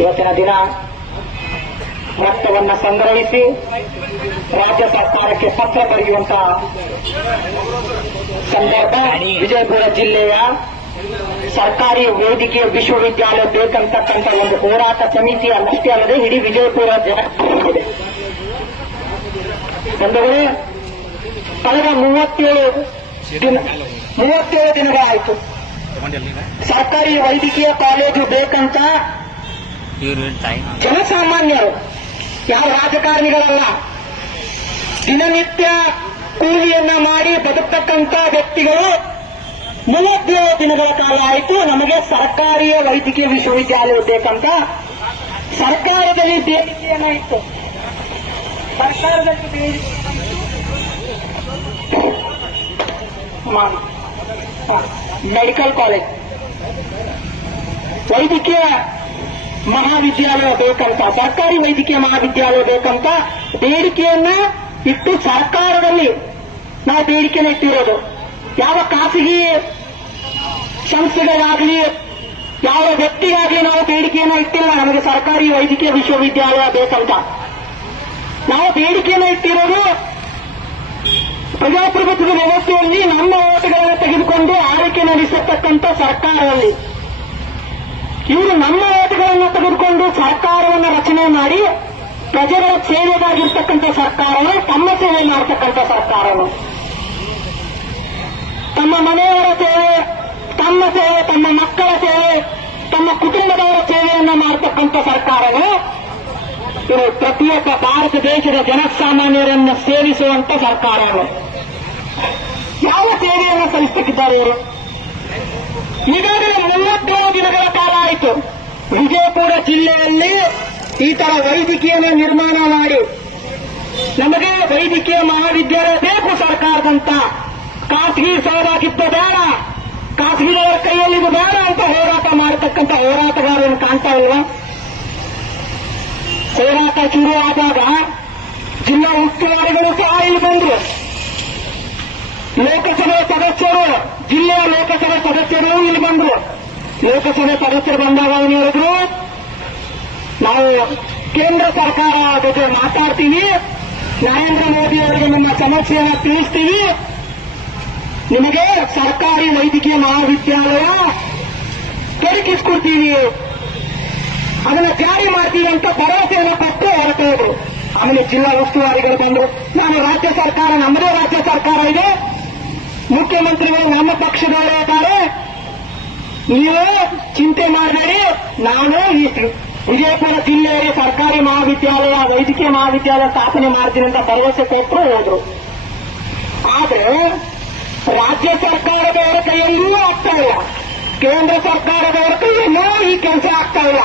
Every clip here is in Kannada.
ಇವತ್ತಿನ ದಿನ ರಕ್ತವನ್ನ ಸಂಗ್ರಹಿಸಿ ರಾಜ್ಯ ಸರ್ಕಾರಕ್ಕೆ ಪತ್ರ ಬರೆಯುವಂತಹ ಸಂದರ್ಭ ವಿಜಯಪುರ ಜಿಲ್ಲೆಯ ಸರ್ಕಾರಿ ವೈದ್ಯಕೀಯ ವಿಶ್ವವಿದ್ಯಾಲಯ ಬೇಕಂತಕ್ಕಂಥ ಒಂದು ಹೋರಾಟ ಸಮಿತಿ ಅಷ್ಟೇ ಅಲ್ಲದೆ ಇಡೀ ವಿಜಯಪುರ ಜನ ಬಂಧುಗಳೇ, ಕಳೆದ ಮೂವತ್ತೇಳು ದಿನ ಮೂವತ್ತೇಳು ದಿನಗಳಾಯಿತು. ಸರ್ಕಾರಿ ವೈದ್ಯಕೀಯ ಕಾಲೇಜು ಬೇಕಂತ ಜನಸಾಮಾನ್ಯರು, ಯಾವ ರಾಜಕಾರಣಿಗಳಲ್ಲ, ದಿನನಿತ್ಯ ಕೂಲಿಯನ್ನ ಮಾಡಿ ಬದುಕತಕ್ಕಂತ ವ್ಯಕ್ತಿಗಳು ಮೂವತ್ತೇಳು ದಿನಗಳ ಕಾಲ ಆಯಿತು, ನಮಗೆ ಸರ್ಕಾರಿಯ ವೈದ್ಯಕೀಯ ವಿಶ್ವವಿದ್ಯಾಲಯ ಬೇಕಂತ. ಸರ್ಕಾರದಲ್ಲಿ ಬೇಡಿಕೆಯನ್ನ ಇತ್ತು. ಸರ್ಕಾರದಲ್ಲಿ ಬೇಡಿಕೆ ಮೆಡಿಕಲ್ ಕಾಲೇಜ್ ವೈದ್ಯಕೀಯ ಮಹಾವಿದ್ಯಾಲಯ ಬೇಕಂತ, ಸರ್ಕಾರಿ ವೈದ್ಯಕೀಯ ಮಹಾವಿದ್ಯಾಲಯ ಬೇಕಂತ ಬೇಡಿಕೆಯನ್ನ ಇಟ್ಟು ಸರ್ಕಾರದಲ್ಲಿ ನಾವು ಬೇಡಿಕೆನ ಇಟ್ಟಿರೋದು. ಯಾವ ಖಾಸಗಿ ಸಂಸ್ಥೆಗಳಾಗಲಿ, ಯಾವ ವ್ಯಕ್ತಿಗಾಗಲಿ ನಾವು ಬೇಡಿಕೆಯನ್ನ ಇಟ್ಟಿಲ್ಲ. ನಮಗೆ ಸರ್ಕಾರಿ ವೈದ್ಯಕೀಯ ವಿಶ್ವವಿದ್ಯಾಲಯ ಬೇಕಂತ. ನಾವು ಬೇಡಿಕೆಯನ್ನ ಇಟ್ಟಿರೋದು ಪ್ರಜಾಪ್ರಭುತ್ವದ ವ್ಯವಸ್ಥೆಯಲ್ಲಿ ನಮ್ಮ ಓಟುಗಳನ್ನು ತೆಗೆದುಕೊಂಡು ಆರೈಕೆ ನಡೆಸತಕ್ಕಂಥ ಸರ್ಕಾರದಲ್ಲಿ. ಇವರು ನಮ್ಮ ಓಟುಗಳನ್ನು ತೆಗೆದುಕೊಂಡು ಸರ್ಕಾರವನ್ನು ರಚನೆ ಮಾಡಿ ಪ್ರಜೆಗಳ ಸೇವೆಗಾಗಿರ್ತಕ್ಕಂಥ ಸರ್ಕಾರವೇ, ತಮ್ಮ ಸೇವೆ ಮಾಡತಕ್ಕಂಥ ಸರ್ಕಾರವು. ತಮ್ಮ ಮನೆಯವರ ಸೇವೆ, ತಮ್ಮ ಸೇವೆ, ತಮ್ಮ ಮಕ್ಕಳ ಸೇವೆ, ತಮ್ಮ ಕುಟುಂಬದವರ ಸೇವೆಯನ್ನ ಮಾಡತಕ್ಕಂಥ ಸರ್ಕಾರವೇ. ಇವರು ಪ್ರತಿಯೊಬ್ಬ ಭಾರತ ದೇಶದ ಜನಸಾಮಾನ್ಯರನ್ನು ಸೇವಿಸುವಂತ ಸರ್ಕಾರವೇ. ಯಾವ ಸೇವೆಯನ್ನು ಸಲ್ಲಿಸುತ್ತಿದ್ದಾರೆ ಇವರು? ಈಗಾಗಲೇ ಮೂವತ್ತೇಳು ದಿನಗಳ ಕಾಲ ಆಯಿತು. ವಿಜಯಪುರ ಜಿಲ್ಲೆಯಲ್ಲಿ ಈ ತರ ವೈದ್ಯಕೀಯನ ನಿರ್ಮಾಣ ಮಾಡಿ. ನಮಗೆ ವೈದ್ಯಕೀಯ ಮಹಾವಿದ್ಯಾಲಯ ಬೇಕು ಸರ್ಕಾರದಂತ. ಖಾಸಗಿ ಸಹಭಾಗಿತ್ವ ಬೇಡ. ಖಾಸಗಿಯವರ ಕೈಯಲ್ಲಿ ಬೇಡ ಅಂತ ಹೋರಾಟ ಮಾಡತಕ್ಕಂಥ ಹೋರಾಟಗಾರರನ್ನು ಕಾಣ್ತಾ ಇಲ್ವಾ? ಹೋರಾಟ ಶುರು ಆದಾಗ ಜಿಲ್ಲಾ ಉಸ್ತುವಾರಿಗಳು ಸಹ ಇಲ್ಲಿ ಬಂದ್ರು. ಲೋಕಸಭೆ ಸದಸ್ಯರು ಜಿಲ್ಲೆಯ ಲೋಕಸಭೆ ಸದಸ್ಯರು ಇಲ್ಲಿ ಬಂದರು. ಲೋಕಸಭೆ ಸದಸ್ಯರು ಬಂದಾಗ ಅವನು ಹೇಳಿದ್ರು? ನಾವು ಕೇಂದ್ರ ಸರ್ಕಾರ ಜೊತೆ ಮಾತಾಡ್ತೀವಿ. ನರೇಂದ್ರ ಮೋದಿ ಅವರಿಗೆ ನಮ್ಮ ಸಮಸ್ಯೆಯನ್ನು ತಿಳಿಸ್ತೀವಿ. ನಿಮಗೆ ಸರ್ಕಾರಿ ವೈದ್ಯಕೀಯ ಮಹಾವಿದ್ಯಾಲಯ ದೊರಕಿಸ್ಕೊಡ್ತೀವಿ ಅದನ್ನ ಜಾರಿ ಮಾಡ್ತೀವಿ ಅಂತ ಭರವಸೆಯನ್ನು ಕೊಟ್ಟು ಹೊರಟೋದ್ರು ಆಮೇಲೆ ಜಿಲ್ಲಾ ಉಸ್ತುವಾರಿಗಳು ಬಂದರು. ನಾನು ರಾಜ್ಯ ಸರ್ಕಾರ, ನಮ್ಮದೇ ರಾಜ್ಯ ಸರ್ಕಾರ ಇದೆ. ಮುಖ್ಯಮಂತ್ರಿಗಳು ನಮ್ಮ ಪಕ್ಷದವರೇ ಇದ್ದಾರೆ. ನೀವು ಚಿಂತೆ ಮಾಡಬೇಡಿ. ನಾನು ಈ ವಿಜಯಪುರ ಜಿಲ್ಲೆಯಲ್ಲಿ ಸರ್ಕಾರಿ ಮಹಾವಿದ್ಯಾಲಯ, ವೈದ್ಯಕೀಯ ಮಹಾವಿದ್ಯಾಲಯ ಸ್ಥಾಪನೆ ಮಾಡ್ತೀನಿ ಅಂತ ಭರವಸೆ ಕೊಟ್ಟರು ಹೋದ್ರು. ಆದ್ರೆ ರಾಜ್ಯ ಸರ್ಕಾರದವರ ಕೈಯಲ್ಲೂ ಆಗ್ತಾ ಇಲ್ಲ. ಕೇಂದ್ರ ಸರ್ಕಾರದವರ ಕೈಯಲ್ಲೂ ಈ ಕೆಲಸ ಆಗ್ತಾ ಇಲ್ಲ.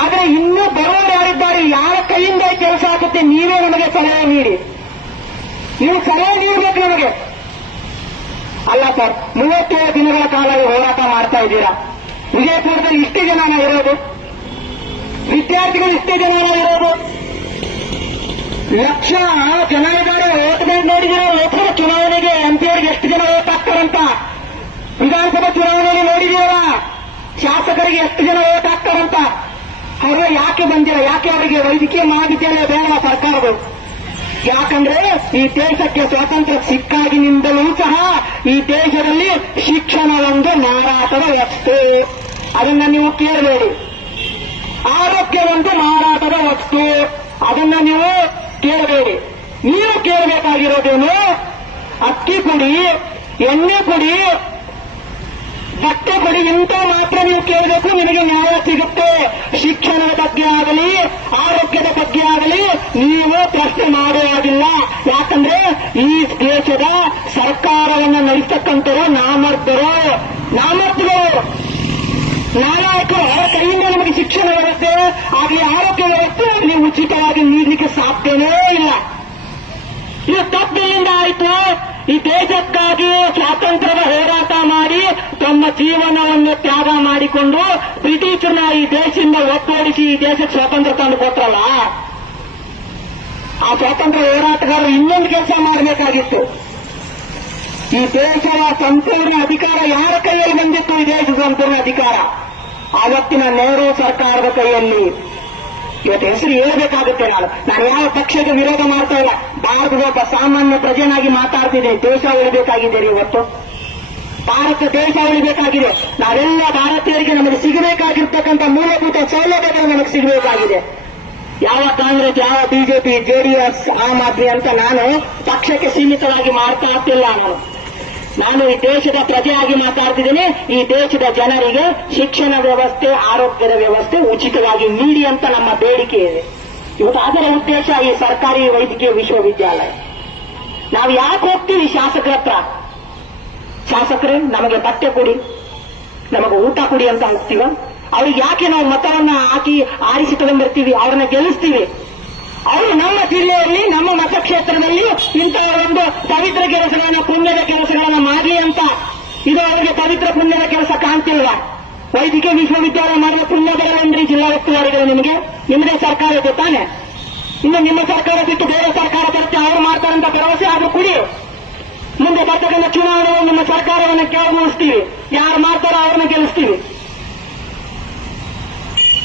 ಆದ್ರೆ ಇನ್ನೂ ಬರೋರು ಯಾರಿದ್ದಾರೆ? ಯಾರ ಕೈಯಿಂದ ಈ ಕೆಲಸ ಆಗುತ್ತೆ? ನೀವೇ ನಮಗೆ ಸಲಹೆ ನೀಡಿ. ನೀವು ಸಲಹೆ ನೀಡಬೇಕು ನಮಗೆ. ಅಲ್ಲ ಸರ್ ಮೂವತ್ತೇಳು ದಿನಗಳ ಕಾಲ ಹೋರಾಟ ಮಾಡ್ತಾ ಇದ್ದೀರಾ? ವಿಜಯಪುರದಲ್ಲಿ ಇಷ್ಟೇ ಜನ ಇರೋದು? ವಿದ್ಯಾರ್ಥಿಗಳು ಇಷ್ಟೇ ಜನ ಇರೋದು? ಲಕ್ಷ ಜನ ಇದ್ದಾರೆ ಬ್ಯಾಂಕ್ ನೋಡಿದಿರ ಲೋಕಸಭಾ ಚುನಾವಣೆಗೆ ಎಂಪಿಯವರಿಗೆ ಎಷ್ಟು ಜನ ಓಟ್ ಹಾಕ್ತಾರಂತ? ವಿಧಾನಸಭಾ ಚುನಾವಣೆಯಲ್ಲಿ ನೋಡಿದೀವಲ್ಲ ಶಾಸಕರಿಗೆ ಎಷ್ಟು ಜನ ಓಟ್ ಹಾಕ್ತಾರಂತ? ಹಾಗೆ ಯಾಕೆ ಬಂದಿಲ್ಲ? ಯಾಕೆ ಅವರಿಗೆ ವೈದ್ಯಕೀಯ ಮಹಾವಿದ್ಯಾಲಯ ಬೇಡ ಸರ್ಕಾರಗಳು ಯಾಕಂದ್ರೆ ಈ ದೇಶಕ್ಕೆ ಸ್ವಾತಂತ್ರ್ಯ ಸಿಕ್ಕಾಗಿನಿಂದಲೂ ಸಹ ಈ ದೇಶದಲ್ಲಿ ಶಿಕ್ಷಣ ಒಂದು ಮಾರಾಟದ ವಸ್ತು ಅದನ್ನ ನೀವು ಕೇಳಬೇಡಿ. ಆರೋಗ್ಯ ಒಂದು ಮಾರಾಟದ ವಸ್ತು. ಅದನ್ನ ನೀವು ಕೇಳಬೇಡಿ. ನೀವು ಕೇಳಬೇಕಾಗಿರೋದೇನು? ಅಕ್ಕಿ ಪುಡಿ ಎಣ್ಣೆ ಕೊಡಿ ಬಟ್ಟೆ ಕೊಡಿ ಇಂತ ಮಾತ್ರ ನೀವು ಕೇಳಬೇಕು, ನಿಮಗೆ ನ್ಯಾಯ ಸಿಗುತ್ತೆ. ಶಿಕ್ಷಣದ ಬಗ್ಗೆ ಆಗಲಿ, ಆರೋಗ್ಯದ ಬಗ್ಗೆ ಆಗಲಿ, ನೀವು ಪ್ರಶ್ನೆ ಆಗಿಲ್ಲ. ಯಾಕಂದ್ರೆ ಈ ದೇಶದ ಸರ್ಕಾರವನ್ನು ನಡೆಸ್ತಕ್ಕಂಥವ್ರು ನಾಮರ್ದರು. ನಾಮರ್ದರು. ನಾಯಕರು ಅವರ ಕೈಯಿಂದ ನಮಗೆ ಶಿಕ್ಷಣ ವ್ಯವಸ್ಥೆ ಆಗಲಿ ಆರೋಗ್ಯ ವ್ಯವಸ್ಥೆ ನೀವು ಉಚಿತವಾಗಿ ನೀಡಲಿಕ್ಕೆ ಸಾಧ್ಯನೇ ಇಲ್ಲ. ಇದು ತಪ್ಪೆಯಿಂದ ಆಯಿತು? ಈ ದೇಶಕ್ಕಾಗಿ ಸ್ವಾತಂತ್ರ್ಯದ ಹೋರಾಟ ಮಾಡಿ ತಮ್ಮ ಜೀವನವನ್ನು ತ್ಯಾಗ ಮಾಡಿಕೊಂಡು ಬ್ರಿಟಿಷರನ್ನ ಈ ದೇಶದಿಂದ ಒತ್ತೋಡಿಸಿ ಈ ದೇಶಕ್ಕೆ ಸ್ವಾತಂತ್ರ್ಯ ತಂದು ಕೊಟ್ರಲ್ಲ? ಆ ಸ್ವಾತಂತ್ರ್ಯ ಹೋರಾಟಗಾರರು ಇನ್ನೊಂದು ಕೆಲಸ ಮಾಡಬೇಕಾಗಿತ್ತು. ಈ ದೇಶದ ಸಂಪೂರ್ಣ ಅಧಿಕಾರ ಯಾರ ಕೈಯಲ್ಲಿ ಬಂದಿತ್ತು? ಈ ದೇಶದ ಸಂಪೂರ್ಣ ಅಧಿಕಾರ. ಆವತ್ತಿನ ನೆಹರು ಸರ್ಕಾರದ ಕೈಯಲ್ಲಿ. ಇವತ್ತು ಹೆಸರು ಹೇಳಬೇಕಾಗುತ್ತೆ ನಾನು. ನಾನು ಯಾವ ಪಕ್ಷಕ್ಕೆ ವಿರೋಧ ಮಾಡ್ತಾ ಇಲ್ಲ. ಭಾರತದ ಒಬ್ಬ ಸಾಮಾನ್ಯ ಪ್ರಜೆನಾಗಿ ಮಾತಾಡ್ತಿದ್ದೀನಿ ದೇಶ ಉಳಿಬೇಕಾಗಿದೆ ಇವತ್ತು. ಭಾರತ ದೇಶ ಉಳಿಬೇಕಾಗಿದೆ ನಾವೆಲ್ಲ ಭಾರತೀಯರಿಗೆ ನಮಗೆ ಸಿಗಬೇಕಾಗಿರ್ತಕ್ಕಂಥ ಮೂಲಭೂತ ಸೌಲಭ್ಯಗಳು ನಮಗೆ ಸಿಗಬೇಕಾಗಿದೆ. ಯಾವ ಕಾಂಗ್ರೆಸ್, ಯಾವ ಬಿಜೆಪಿ, ಜೆಡಿಎಸ್, ಆಮ್ ಆದ್ಮಿ ಅಂತ ನಾನು ಪಕ್ಷಕ್ಕೆ ಸೀಮಿತವಾಗಿ ಮಾತಾಡ್ತಿಲ್ಲ ನಾನು. ನಾನು ಈ ದೇಶದ ಪ್ರಜೆಯಾಗಿ ಮಾತಾಡ್ತಿದ್ದೀನಿ. ಈ ದೇಶದ ಜನರಿಗೆ ಶಿಕ್ಷಣ ವ್ಯವಸ್ಥೆ, ಆರೋಗ್ಯದ ವ್ಯವಸ್ಥೆ ಉಚಿತವಾಗಿ ನೀಡಿ ಅಂತ ನಮ್ಮ ಬೇಡಿಕೆ ಇದೆ. ಇವತ್ತು ಅದರ ಉದ್ದೇಶ ಈ ಸರ್ಕಾರಿ ವೈದ್ಯಕೀಯ ವಿಶ್ವವಿದ್ಯಾಲಯ. ನಾವು ಯಾಕೆ ಹೋಗ್ತೀವಿ ಶಾಸಕರ ಹತ್ರ? ಶಾಸಕರೇ, ನಮಗೆ ಬಟ್ಟೆ ಕೊಡಿ. ನಮಗೆ ಊಟ ಕೊಡಿ ಅಂತ ಹೋಗ್ತೀವ ಅವ್ರಿಗೆ ಯಾಕೆ ನಾವು ಮತವನ್ನ ಹಾಕಿ ಆರಿಸಿ ತಗೊಂಡಿರ್ತೀವಿ? ಅವ್ರನ್ನ ಗೆಲ್ಲಿಸ್ತೀವಿ. ಅವರು ನಮ್ಮ ಜಿಲ್ಲೆಯಲ್ಲಿ, ನಮ್ಮ ಮತಕ್ಷೇತ್ರದಲ್ಲಿ ಇಂತಹ ಒಂದು ಪವಿತ್ರ ಕೆಲಸಗಳನ್ನ, ಪುಣ್ಯದ ಕೆಲಸಗಳನ್ನ ಮಾಡಲಿ ಅಂತ ಇದು ಅವರಿಗೆ ಪವಿತ್ರ ಪುಣ್ಯದ ಕೆಲಸ ಕಾಣ್ತಿಲ್ವಾ? ವೈದ್ಯಕೀಯ ವಿಶ್ವವಿದ್ಯಾಲಯ ಮಾಡುವ ಪುಣ್ಯ ಬರಲೇನ್ರಿ ಜಿಲ್ಲಾ ಉಸ್ತುವಾರಿಗಳು ನಿಮಗೆ? ನಿಮ್ಮದೇ ಸರ್ಕಾರ ಗೊತ್ತಾನೆ ತಾನೆ? ಇನ್ನು ನಿಮ್ಮ ಸರ್ಕಾರ ಬಿಟ್ಟು ಬೇರೆ ಸರ್ಕಾರ ಬರುತ್ತೆ ಅವ್ರು ಮಾಡ್ತಾರಂತ ಭರವಸೆ ಆದ್ರೂ ಕುಡಿ. ಮುಂದೆ ಬರ್ತಕ್ಕಂಥ ಚುನಾವಣೆ ನಿಮ್ಮ ಸರ್ಕಾರವನ್ನು ಕೆಳಗಿಳಿಸ್ತೀವಿ. ಯಾರು ಮಾಡ್ತಾರೋ ಅವ್ರನ್ನ ಗೆಲ್ಲಿಸ್ತೀವಿ.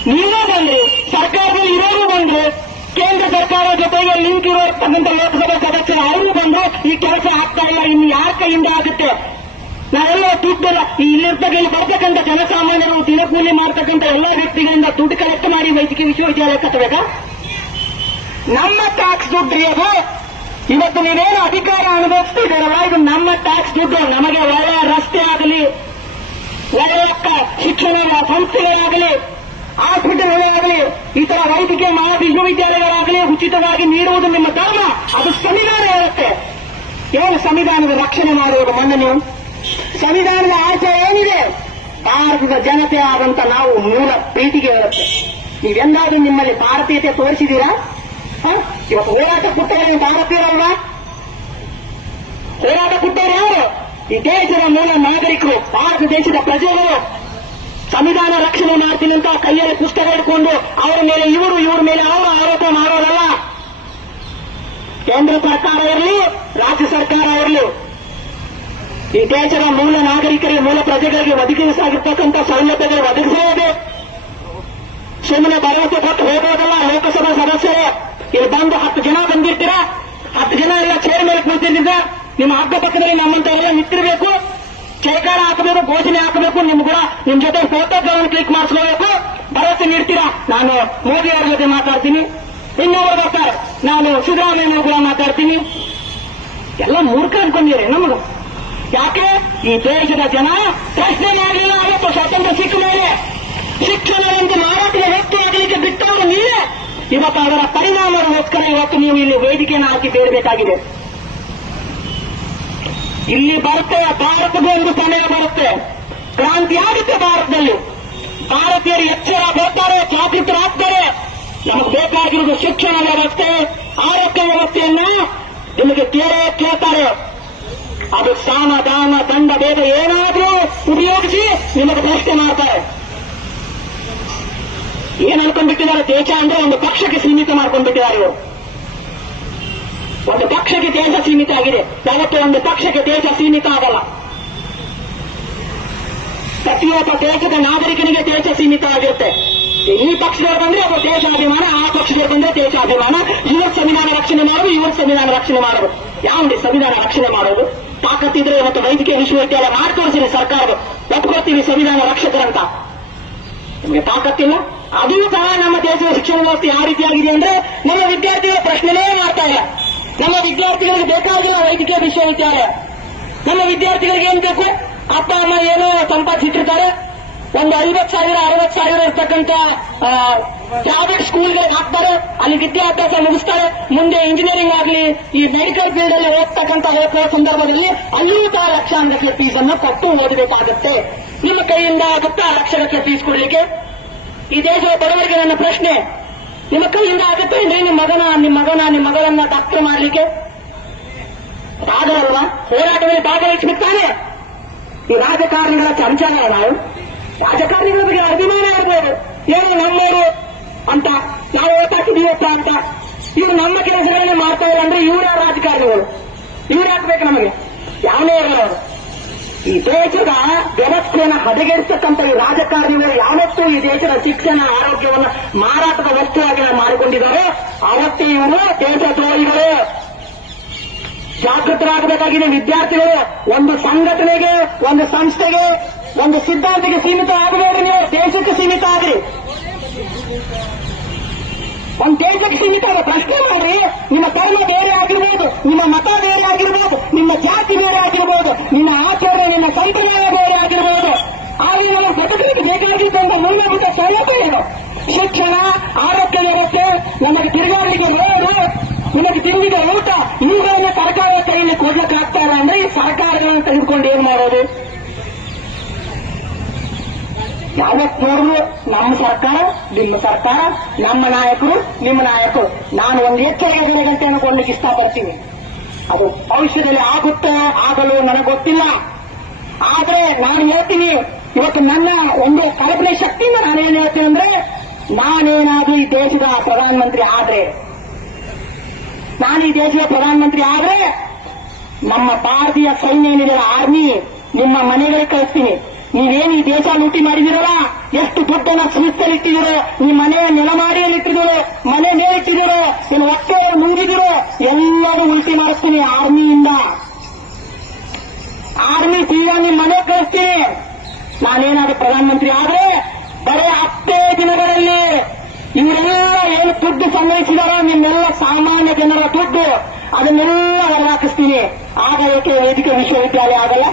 ನೀವೇ ಬಂದ್ರೆ, ಸರ್ಕಾರದಲ್ಲಿ ಇರೋರು ಬಂದ್ರೆ, ಕೇಂದ್ರ ಸರ್ಕಾರ ಜೊತೆಗೆ ಲಿಂಕ್ ಇರತಕ್ಕಂಥ ಲೋಕಸಭಾ ಸದಸ್ಯರು ಅವರು ಬಂದ್ರು, ಈ ಕೆಲಸ ಆಗ್ತಾ ಇಲ್ಲ, ಇನ್ನು ಯಾರ ಕೈಯಿಂದ ಆಗುತ್ತೆ? ನಾವೆಲ್ಲ ದುಡ್ಡೆಲ್ಲ ಇಲ್ಲಿರ್ತಕ್ಕ ಇಲ್ಲಿ ಬರ್ತಕ್ಕಂಥ ಜನಸಾಮಾನ್ಯರು ದಿನಕೂಲಿ ಮಾಡ್ತಕ್ಕಂಥ ಎಲ್ಲ ವ್ಯಕ್ತಿಗಳಿಂದ ದುಡ್ಡು ಕಲೆಕ್ಟ್ ಮಾಡಿ ವೈದ್ಯಕೀಯ ವಿಶ್ವವಿದ್ಯಾಲಯ ಕಟ್ಟಬೇಕಾ? ನಮ್ಮ ಟ್ಯಾಕ್ಸ್ ದುಡ್ಡು ಇವತ್ತು ನೀವೇನು ಅಧಿಕಾರ ಅನುಭವಿಸ್ತಿದ್ದೀರಲ್ಲ ಇದು ನಮ್ಮ ಟ್ಯಾಕ್ಸ್ ದುಡ್ಡು, ನಮಗೆ ಒಳ್ಳೆಯ ರಸ್ತೆ ಆಗಲಿ ಒಳ್ಳೆಯ ಶಿಕ್ಷಣ ಸಂಸ್ಥೆಗಳಾಗಲಿ ಹಾಸ್ಪಿಟಲ್ಗಳಾಗಲಿ ಈ ತರ ವೈದ್ಯಕೀಯ ಮಹಾ ವಿಶ್ವವಿದ್ಯಾಲಯಗಳಾಗಲಿ ಉಚಿತವಾಗಿ ನೀಡುವುದು ನಿಮ್ಮ ಧರ್ಮ. ಅದು ಸಂವಿಧಾನ ಹೇಳುತ್ತೆ. ಏನು ಸಂವಿಧಾನದ ರಕ್ಷಣೆ ಮಾಡುವುದು ಮೊನ್ನೆ ಸಂವಿಧಾನದ ಆಶಯ ಏನಿದೆ? ಭಾರತದ ಜನತೆ ಆದಂತ ನಾವು ಮೂಲ ಪ್ರೀತಿಗೆ ಹೇಳುತ್ತೆ ನೀವೆಂದಾದ್ರೂ ನಿಮ್ಮಲ್ಲಿ ಭಾರತೀಯತೆ ತೋರಿಸಿದ್ದೀರಾ? ಹ? ಇವತ್ತು ಹೋರಾಟ ಕೊಟ್ಟರೆ ನೀವು ಭಾರತೀಯರಲ್ವಾ? ಹೋರಾಟ ಕೊಟ್ಟರೆ ಯಾರು? ಈ ದೇಶದ ಮೂಲ ನಾಗರಿಕರು, ಭಾರತ ದೇಶದ ಪ್ರಜೆಗಳು. ಸಂವಿಧಾನ ರಕ್ಷಣೆ ಮಾಡ್ತೀನಿ ಅಂತ ಕೈಯಲ್ಲಿ ಪುಸ್ತಕ ಇಟ್ಕೊಂಡು ಅವರ ಮೇಲೆ ಇವರು, ಇವ್ರ ಮೇಲೆ ಅವರು ಆರೋಪ ಮಾಡೋದಲ್ಲ. ಕೇಂದ್ರ ಸರ್ಕಾರ ಇರಲಿ, ರಾಜ್ಯ ಸರ್ಕಾರ ಇರಲಿ. ಈ ದೇಶದ ಮೂಲ ನಾಗರಿಕರಿಗೆ, ಮೂಲ ಪ್ರಜೆಗಳಿಗೆ ಒದಗಿಸಾಗಿರ್ತಕ್ಕಂಥ ಸೌಲಭ್ಯಗಳು ಒದಗಿಸೋದು ಸುಮ್ಮನೆ ಭರವಸೆ ಕೊಟ್ಟು ಹೋಗೋದಲ್ಲ ಲೋಕಸಭಾ ಸದಸ್ಯರೇ ಇಲ್ಲಿ ಬಂದು ಹತ್ತು ಜನ ಬಂದಿರ್ತೀರಾ ಹತ್ತು ಜನ ಎಲ್ಲ ಚೇರ್ ಮೇಲೆ ಕುಳಿತಿದ್ದ ನಿಮ್ಮ ಅಕ್ಕಪಕ್ಕದಲ್ಲಿ ನಮ್ಮಂತವರೆಲ್ಲ ನಿಂತಿರ್ಬೇಕು. ಜೈಕಾರ ಹಾಕಬೇಕು, ಘೋಷಣೆ ಹಾಕಬೇಕು, ನಿಮ್ ಕೂಡ ನಿಮ್ ಜೊತೆ ಫೋಟೋಗಳನ್ನು ಕ್ಲಿಕ್ ಮಾಡಿಸ್ಕೋಬೇಕು ಭರವಸೆ ನೀಡ್ತೀರಾ? ನಾನು ಮೋದಿ ಅವರ ಜೊತೆ ಮಾತಾಡ್ತೀನಿ. ಇನ್ನೊಬ್ಬರು ಬರ್ತಾರೆ. ನಾನು ಸಿದ್ದರಾಮಯ್ಯ ಕೂಡ ಮಾತಾಡ್ತೀನಿ. ಎಲ್ಲ ಮೂರ್ಖ ಅನ್ಕೊಂಡಿರಿ ನಮಗ. ಯಾಕೆ? ಈ ದೇಶದ ಜನ ಪ್ರಶ್ನೆ ಮಾಡಲಿಲ್ಲ ಅವತ್ತು ಸ್ವಾತಂತ್ರ್ಯ ಸಿಕ್ಕ ಮೇಲೆ. ಶಿಕ್ಷಣದಂತೆ ಇವತ್ತು ಅದರ ಪರಿಣಾಮಗಳಿಗೋಸ್ಕರ ಇವತ್ತು ನೀವು ಇಲ್ಲಿ ವೇದಿಕೆಯನ್ನು ಹಾಕಿ ಬೇಡಬೇಕಾಗಿದೆ. ಇಲ್ಲಿ ಬರುತ್ತೆ ಭಾರತದ ಒಂದು ಸಮಯ ಬರುತ್ತೆ. ಕ್ರಾಂತಿ ಆಗುತ್ತೆ ಭಾರತದಲ್ಲಿ. ಭಾರತೀಯರು ಎಚ್ಚರ ಬರ್ತಾರೆ, ಜಾಗೃತರಾಗ್ತಾರೆ. ನಮಗೆ ಬೇಕಾಗಿರುವುದು ಶಿಕ್ಷಣ ವ್ಯವಸ್ಥೆ, ಆರೋಗ್ಯ ವ್ಯವಸ್ಥೆಯನ್ನ ನಿಮಗೆ ಕೇಳೇ ಕೇಳ್ತಾರೆ. ಅದು ಸ್ಥಾನ ದಾನ, ದಂಡ ಭೇದ ಏನಾದರೂ ಉಪಯೋಗಿಸಿ ನಿಮಗೆ ಪ್ರಶ್ನೆ ಮಾಡ್ತಾರೆ. ಏನ್ ಅನ್ಕೊಂಡ್ಬಿಟ್ಟಿದ್ದಾರೆ? ತೇಜ ಅಂದ್ರೆ ಒಂದು ಪಕ್ಷಕ್ಕೆ ಸೀಮಿತ ಮಾಡ್ಕೊಂಡ್ಬಿಟ್ಟಿದ್ದಾರೆ ಇವರು. ಒಂದು ಪಕ್ಷಕ್ಕೆ ತೇಜ ಸೀಮಿತ ಆಗಿದೆ. ಯಾವತ್ತು ಒಂದು ಪಕ್ಷಕ್ಕೆ ತೇಜ ಸೀಮಿತ ಆಗಲ್ಲ. ಪ್ರತಿಯೊಬ್ಬ ದೇಶದ ನಾಗರಿಕನಿಗೆ ದೇಶ ಸೀಮಿತ ಆಗಿರುತ್ತೆ. ಈ ಪಕ್ಷದವರು ಬಂದ್ರೆ ಅದು ದೇಶಾಭಿಮಾನ ಆ ಪಕ್ಷದವರು ಬಂದ್ರೆ ದೇಶಾಭಿಮಾನ ಇವ್ರ ಸಂವಿಧಾನ ರಕ್ಷಣೆ ಮಾಡೋದು ಇವ್ರ ಸಂವಿಧಾನ ರಕ್ಷಣೆ ಮಾಡೋದು ಯಾವ ಸಂವಿಧಾನ ರಕ್ಷಣೆ ಮಾಡೋದು? ತಾಕತ್ತಿದ್ರೆ ಇವತ್ತು ವೈದ್ಯಕೀಯ ವಿಶ್ವವಿದ್ಯಾಲಯ ಮಾಡಿ ತೋರಿಸಿರಿ ಸರ್ಕಾರದ ಒಪ್ಕೊಳ್ತೀವಿ ಸಂವಿಧಾನ ರಕ್ಷಕರಂತ. ನಿಮಗೆ ತಾಕತ್ತಿಲ್ಲ? ಅದು ಸಹ ನಮ್ಮ ದೇಶದ ಶಿಕ್ಷಣ ವ್ಯವಸ್ಥೆ ಯಾವ ರೀತಿಯಾಗಿದೆ ಅಂದ್ರೆ ನಮ್ಮ ವಿದ್ಯಾರ್ಥಿಗಳ ಪ್ರಶ್ನೆನೇ ಮಾಡ್ತಾ ಇಲ್ಲ. ನಮ್ಮ ವಿದ್ಯಾರ್ಥಿಗಳಿಗೆ ಬೇಕಾಗಿಲ್ಲ ವೈದ್ಯಕೀಯ ವಿಶ್ವವಿದ್ಯಾಲಯ. ನಮ್ಮ ವಿದ್ಯಾರ್ಥಿಗಳಿಗೆ ಏನ್ ಬೇಕು? ಅಪ್ಪ, ಅಮ್ಮ ಏನೋ ಸಂಪಾದಿಸಿಟ್ಟಿರ್ತಾರೆ. ಒಂದು ಐವತ್ ಸಾವಿರ, ಅರವತ್ತು ಸಾವಿರ ಇರ್ತಕ್ಕಂತ ಪ್ರೈವೇಟ್ ಸ್ಕೂಲ್ಗಳಿಗೆ ಹಾಕ್ತಾರೆ. ಅಲ್ಲಿ ವಿದ್ಯಾಭ್ಯಾಸ ಮುಗಿಸ್ತಾರೆ. ಮುಂದೆ ಇಂಜಿನಿಯರಿಂಗ್ ಆಗಲಿ, ಈ ಮೆಡಿಕಲ್ ಫೀಲ್ಡ್ ಅಲ್ಲಿ ಹೋಗ್ತಕ್ಕಂತ ಹೋಗುವ ಸಂದರ್ಭದಲ್ಲಿ ಅಲ್ಲಿಯೂ ಸಹ ಲಕ್ಷಾಂತರ ಫೀಸ್ ಅನ್ನು ಕೊಟ್ಟು ಓದಬೇಕಾಗುತ್ತೆ. ನಿಮ್ಮ ಕೈಯಿಂದ ಆಗುತ್ತಾ ಲಕ್ಷಗಟ್ಟಲೆ ಫೀಸ್ ಕೊಡ್ಲಿಕ್ಕೆ? ಈ ದೇಶದ ಬಡವರಿಗೆ ನನ್ನ ಪ್ರಶ್ನೆ. ನಿಮ್ಮ ಕೈಯಿಂದ ಆಗುತ್ತೆ ಅಂದ್ರೆ ನಿಮ್ಮ ಮಗನ ನಿಮ್ಮ ಮಗನ, ನಿಮ್ಮ ಮಗಳನ್ನ ಡಾಕ್ಟರ್ ಮಾಡಲಿಕ್ಕೆ? ಆಗಲ್ವಾ ಹೋರಾಟದಲ್ಲಿ ಭಾಗವಹಿಸ್ಬೇಕು ಈ ರಾಜಕಾರಣಿಗಳ ಚಂಚಲ ನಾವು. ರಾಜಕಾರಣಿಗಳ ಬಗ್ಗೆ ಅಭಿಮಾನ ಆಗ್ಬೋದು ಏನು ನಮ್ಮವರು ಅಂತ, ನಾವು ಓಟಾಕಿದೀವಪ್ಪ ಅಂತ. ಇವ್ರು ನಮ್ಮ ಕೆಲಸಗಳನ್ನೇ ಮಾಡ್ತಾ ಇಲ್ಲ ಅಂದ್ರೆ ಇವರ ರಾಜಕಾರಣಿಗಳು? ಇವ್ರು ಹಾಕ್ಬೇಕು ನಮಗೆ? ಯಾವನೇ ಇರೋರು ಈ ದೇಶದ ವ್ಯವಸ್ಥೆಯನ್ನು ಹದಗೆಡಿಸತಕ್ಕಂಥ ಈ ರಾಜಕಾರಣಿಗಳು ಯಾವತ್ತೂ ಈ ದೇಶದ ಶಿಕ್ಷಣ, ಆರೋಗ್ಯವನ್ನು ಮಾರಾಟದ ವಸ್ತುವಾಗಿ ಮಾಡಿಕೊಂಡಿದ್ದಾರೆ. ಅವತ್ತೇ ಇವರು ದೇಶದ್ರೋಹಿಗಳು ಜಾಗೃತರಾಗಬೇಕಾಗಿದೆ ವಿದ್ಯಾರ್ಥಿಗಳು. ಒಂದು ಸಂಘಟನೆಗೆ, ಒಂದು ಸಂಸ್ಥೆಗೆ, ಒಂದು ಸಿದ್ಧಾಂತಕ್ಕೆ ಸೀಮಿತ ಆಗಬೇಡಿ ನೀವು. ದೇಶಕ್ಕೆ ಸೀಮಿತ ಆಗ್ರಿ. ಒಂದು ದೇಶಕ್ಕೆ ಪ್ರಶ್ನೆ ಮಾಡ್ರಿ ನಿಮ್ಮ ಧರ್ಮ ಬೇರೆ ಆಗಿರ್ಬೋದು ನಿಮ್ಮ ಮತ ಬೇರೆ ಆಗಿರ್ಬೋದು ನಿಮ್ಮ ಜಾತಿ ಬೇರೆ ಆಗಿರ್ಬೋದು ನಿಮ್ಮ ಆಚರಣೆ, ನಿಮ್ಮ ಸಂಪ್ರದಾಯ ಬೇರೆ ಆಗಿರ್ಬೋದು ಆದರೆ ನಮ್ಮ ಬದುಕಲಿಕ್ಕೆ ಬೇಕಾಗಿದ್ದಂತ ಮೂಲಭೂತ ಸೌಲಭ್ಯ ಏನು? ಶಿಕ್ಷಣ, ಆರೋಗ್ಯ ವ್ಯವಸ್ಥೆ, ನಮಗೆ ತಿರುಗಾಡಲಿಕ್ಕೆ ರೋಡು ನಿಮಗೆ ತಿರುಗಿದ ಊಟ, ಇವುಗಳನ್ನ ಸರ್ಕಾರ ಕೈಯಲ್ಲಿ ಕೊಡ್ಲಿಕ್ಕೆ ಆಗ್ತಾರ ಅಂದ್ರೆ ಈ ಸರ್ಕಾರಗಳನ್ನು ತೆಗೆದುಕೊಂಡು ಏನ್ ಮಾಡೋದು? ಯಾವತ್ತು ನಮ್ಮ ಸರ್ಕಾರ, ನಿಮ್ಮ ಸರ್ಕಾರ, ನಮ್ಮ ನಾಯಕರು, ನಿಮ್ಮ ನಾಯಕರು. ನಾನು ಒಂದು ಎಚ್ಚರಿಕೆ ಗಂಟೆಯನ್ನು ಕೊಡ್ಲಿಕ್ಕೆ ಇಷ್ಟಪಡ್ತೀನಿ. ಅದು ಭವಿಷ್ಯದಲ್ಲಿ ಆಗುತ್ತೋ ಆಗಲು ನನಗೆ ಗೊತ್ತಿಲ್ಲ. ಆದ್ರೆ ನಾನು ಹೇಳ್ತೀನಿ, ಇವತ್ತು ನನ್ನ ಒಂದು ಕಲ್ಪನೆ ಶಕ್ತಿಯಿಂದ ನಾನೇನ್ ಹೇಳ್ತೀನಿ ಅಂದ್ರೆ, ನಾನೇನಾದ್ರೂ ಈ ದೇಶದ ಪ್ರಧಾನಮಂತ್ರಿ ಆದ್ರೆ, ನಾನು ಈ ದೇಶದ ಪ್ರಧಾನಮಂತ್ರಿ ಆದ್ರೆ, ನಮ್ಮ ಭಾರತೀಯ ಸೈನ್ಯ ಏನಿದೆ ಆರ್ಮಿ, ನಿಮ್ಮ ಮನೆಗಳಿಗೆ ಕಳಿಸ್ತೀನಿ. ನೀವೇನು ಈ ದೇಶ ಲೂಟಿ ಮಾಡಿದಿರಲ್ಲ? ಎಷ್ಟು ದುಡ್ಡನ್ನ ಸುಳಿಸ್ತಲ್ಲಿ ಇಟ್ಟಿದಿರೋ ನಿಮ್ಮ ಮನೆಯ ನೆಲಮಾಡಿಯಲ್ಲಿ ಇಟ್ಟಿದಿರೋ ಮನೆ ಮೇಲಿಟ್ಟಿದಿರೋ ಏನು ಒಕ್ಕೆ ನುಂಗಿದಿರೋ ಎಲ್ಲರೂ ಉಲ್ಟಿ ಮಾಡಿಸ್ತೀನಿ ಆರ್ಮಿಯಿಂದ. ಆರ್ಮಿ ಸೀದಾ ನಿಮ್ಮ ಮನೆ ಕಳಿಸ್ತೀನಿ ನಾನೇನಾದ್ರೂ ಪ್ರಧಾನಮಂತ್ರಿ ಆದ್ರೆ, ಬರೀ ಹತ್ತೇ ದಿನಗಳಲ್ಲಿ ಇವರೆಲ್ಲ ಏನು ದುಡ್ಡು ಸಂಗ್ರಹಿಸಿದಾರ, ನಿಮ್ಮೆಲ್ಲ ಸಾಮಾನ್ಯ ಜನರ ದುಡ್ಡು, ಅದನ್ನೆಲ್ಲ ಹೊರಹಾಕಿಸ್ತೀನಿ. ಆಗ ಏಕೆ ವೇದಿಕೆ ವಿಶ್ವವಿದ್ಯಾಲಯ ಆಗಲ್ಲ?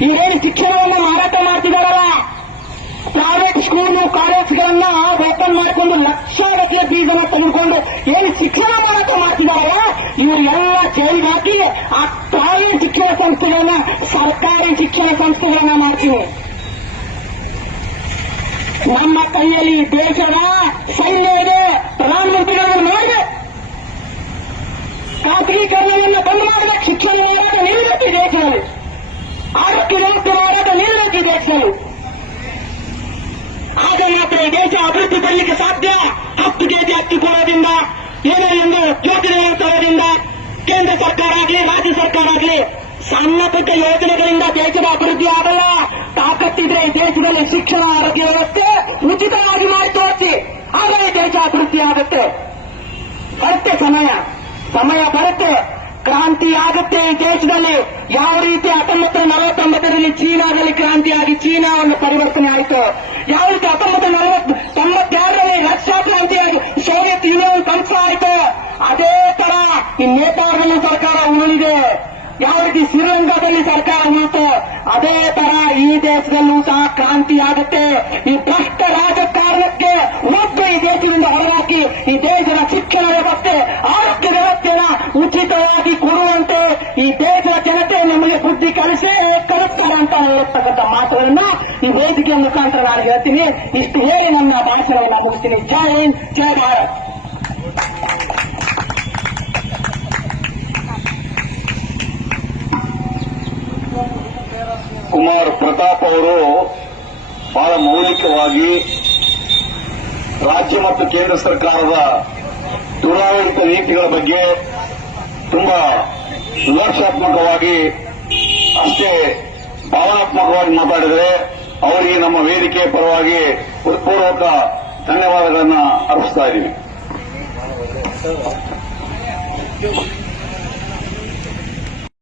ಇವರೇನು ಶಿಕ್ಷಣವನ್ನ ಮಾರಾಟ ಮಾಡ್ತಿದಾರಲ್ಲ ಪ್ರೈವೇಟ್ ಸ್ಕೂಲು ಕಾಲೇಜ್ಗಳನ್ನ ಓಪನ್ ಮಾಡಿಕೊಂಡು ಲಕ್ಷಗಟ್ಟಲೆ ಬೀಜನ ತೆಗೆದುಕೊಂಡು ಏನು ಶಿಕ್ಷಣ ಮಾರಾಟ ಮಾಡ್ತಿದಾರಲ್ಲ ಇವರೆಲ್ಲ ಜೈಲ್ ಹಾಕಿ ಆ ಪ್ರೈವೇಟ್ ಶಿಕ್ಷಣ ಸಂಸ್ಥೆಗಳನ್ನ, ಸರ್ಕಾರಿ ಶಿಕ್ಷಣ ಸಂಸ್ಥೆಗಳನ್ನ ಮಾಡ್ತೀವಿ. ನಮ್ಮ ಕೈಯಲ್ಲಿ ದೇಶದ ಸೈನ್ಯ ಪ್ರಧಾನಮಂತ್ರಿಗಳನ್ನು ಮಾಡಿದೆ ಖಾಸಗೀಕರಣವನ್ನು ಬಂದ್ ಮಾಡಿದ. ಶಿಕ್ಷಣ ಮಾರಾಟ ನಿಲ್ಲುತ್ತೆ ದೇಶದಲ್ಲಿ. ಆರೋಗ್ಯ ವ್ಯವಸ್ಥೆ ಮಾರಾಟ ದೇಶದಲ್ಲಿ. ಆಗ ಮಾತ್ರ ಈ ದೇಶ ಅಭಿವೃದ್ಧಿ ಪಡಲಿಕ್ಕೆ ಸಾಧ್ಯ? ಹತ್ತು ಕೆಜಿ ಅಕ್ಕಿ ಕೊಡೋದ್ರಿಂದ ಏನೋ ಒಂದು ಯೋಜನೆ ತರೋದ್ರಿಂದ ಕೇಂದ್ರ ಸರ್ಕಾರ ಆಗಲಿ, ರಾಜ್ಯ ಸರ್ಕಾರ ಆಗಲಿ, ಸಣ್ಣ ಪುಟ್ಟ ಯೋಜನೆಗಳಿಂದ ದೇಶದ ಅಭಿವೃದ್ಧಿ ಆಗಲ್ಲ. ತಾಕತ್ತಿದ್ರೆ ಈ ದೇಶದಲ್ಲಿ ಶಿಕ್ಷಣ, ಆರೋಗ್ಯ ವ್ಯವಸ್ಥೆ ಉಚಿತವಾಗಿ ಮಾಡಿ ತೋರಿಸಿ ಆಗ ಈ ದೇಶ ಅಭಿವೃದ್ಧಿ ಆಗುತ್ತೆ. ಬರುತ್ತೆ ಸಮಯ. ಸಮಯ ಬರುತ್ತೆ. ಕ್ರಾಂತಿ ಆಗುತ್ತೆ ಈ ದೇಶದಲ್ಲಿ. ಯಾವ ರೀತಿ ಹತ್ತೊಂಬತ್ತು ನಲವತ್ತೊಂಬತ್ತರಲ್ಲಿ ಚೀನಾದಲ್ಲಿ ಕ್ರಾಂತಿ ಆಗಿ ಚೀನಾವನ್ನು ಪರಿವರ್ತನೆ ಆಯಿತು. ಯಾವ ರೀತಿ ಹತ್ತೊಂಬತ್ತು ನಲವತ್ತು ತೊಂಬತ್ತೆರಡರಲ್ಲಿ ರಷ್ಯಾ ಕ್ರಾಂತಿಯಾಗಿ ಸೋವಿಯತ್ ಯೂನಿಯನ್ ಧ್ವಂಸ ಆಯಿತು. ಅದೇ ತರ ಈ ನೇಪಾಳದಲ್ಲಿ ಸರ್ಕಾರ ಉಳಿದಿದೆ ಯಾವ ರೀತಿ ಶ್ರೀಲಂಕಾದಲ್ಲಿ ಸರ್ಕಾರ ಉಳಿತು ಅದೇ ತರ ಈ ದೇಶದಲ್ಲೂ ಸಹ ಕ್ರಾಂತಿ ಆಗುತ್ತೆ. ಈ ಭ್ರಷ್ಟ ರಾಜಕಾರಣಕ್ಕೆ ಒಬ್ಬ ಈ ದೇಶದಿಂದ ಹೊರಹಾಕಿ ಈ ದೇಶದ ಶಿಕ್ಷಣ ವ್ಯವಸ್ಥೆ ಆರೋಗ್ಯ ಕಲಿಸೇ ಕಲಿಸ್ತಾರೆ ಅಂತ ಹೇಳ್ತಕ್ಕಂಥ ಮಾತುಗಳನ್ನ ಈ ವೇದಿಕೆಯ ಮುಖಾಂತರ ನಾನು ಹೇಳ್ತೀನಿ. ಇಷ್ಟು ಹೇಳಿ ನನ್ನ ಭಾಷಣವನ್ನು ಮುಗಿಸ್ತೀನಿ. ಜೈ ಹಿಂದ್, ಜೈ ಭಾರತ್. ಕುಮಾರ್ ಪ್ರತಾಪ್ ಅವರು ಬಹಳ ಮೌಲಿಕವಾಗಿ ರಾಜ್ಯ ಮತ್ತು ಕೇಂದ್ರ ಸರ್ಕಾರದ ದುರಾಡಳಿತ ನೀತಿಗಳ ಬಗ್ಗೆ ತುಂಬಾ ವಿಮರ್ಶಾತ್ಮಕವಾಗಿ ಅಷ್ಟೇ ಭಾವನಾತ್ಮಕವಾಗಿ ಮಾತಾಡಿದರೆ ಅವರಿಗೆ ನಮ್ಮ ವೇದಿಕೆ ಪರವಾಗಿ ಹೃತ್ಪೂರ್ವಕ ಧನ್ಯವಾದಗಳನ್ನು ಅರ್ಪಿಸ್ತಾ ಇದ್ದೀವಿ.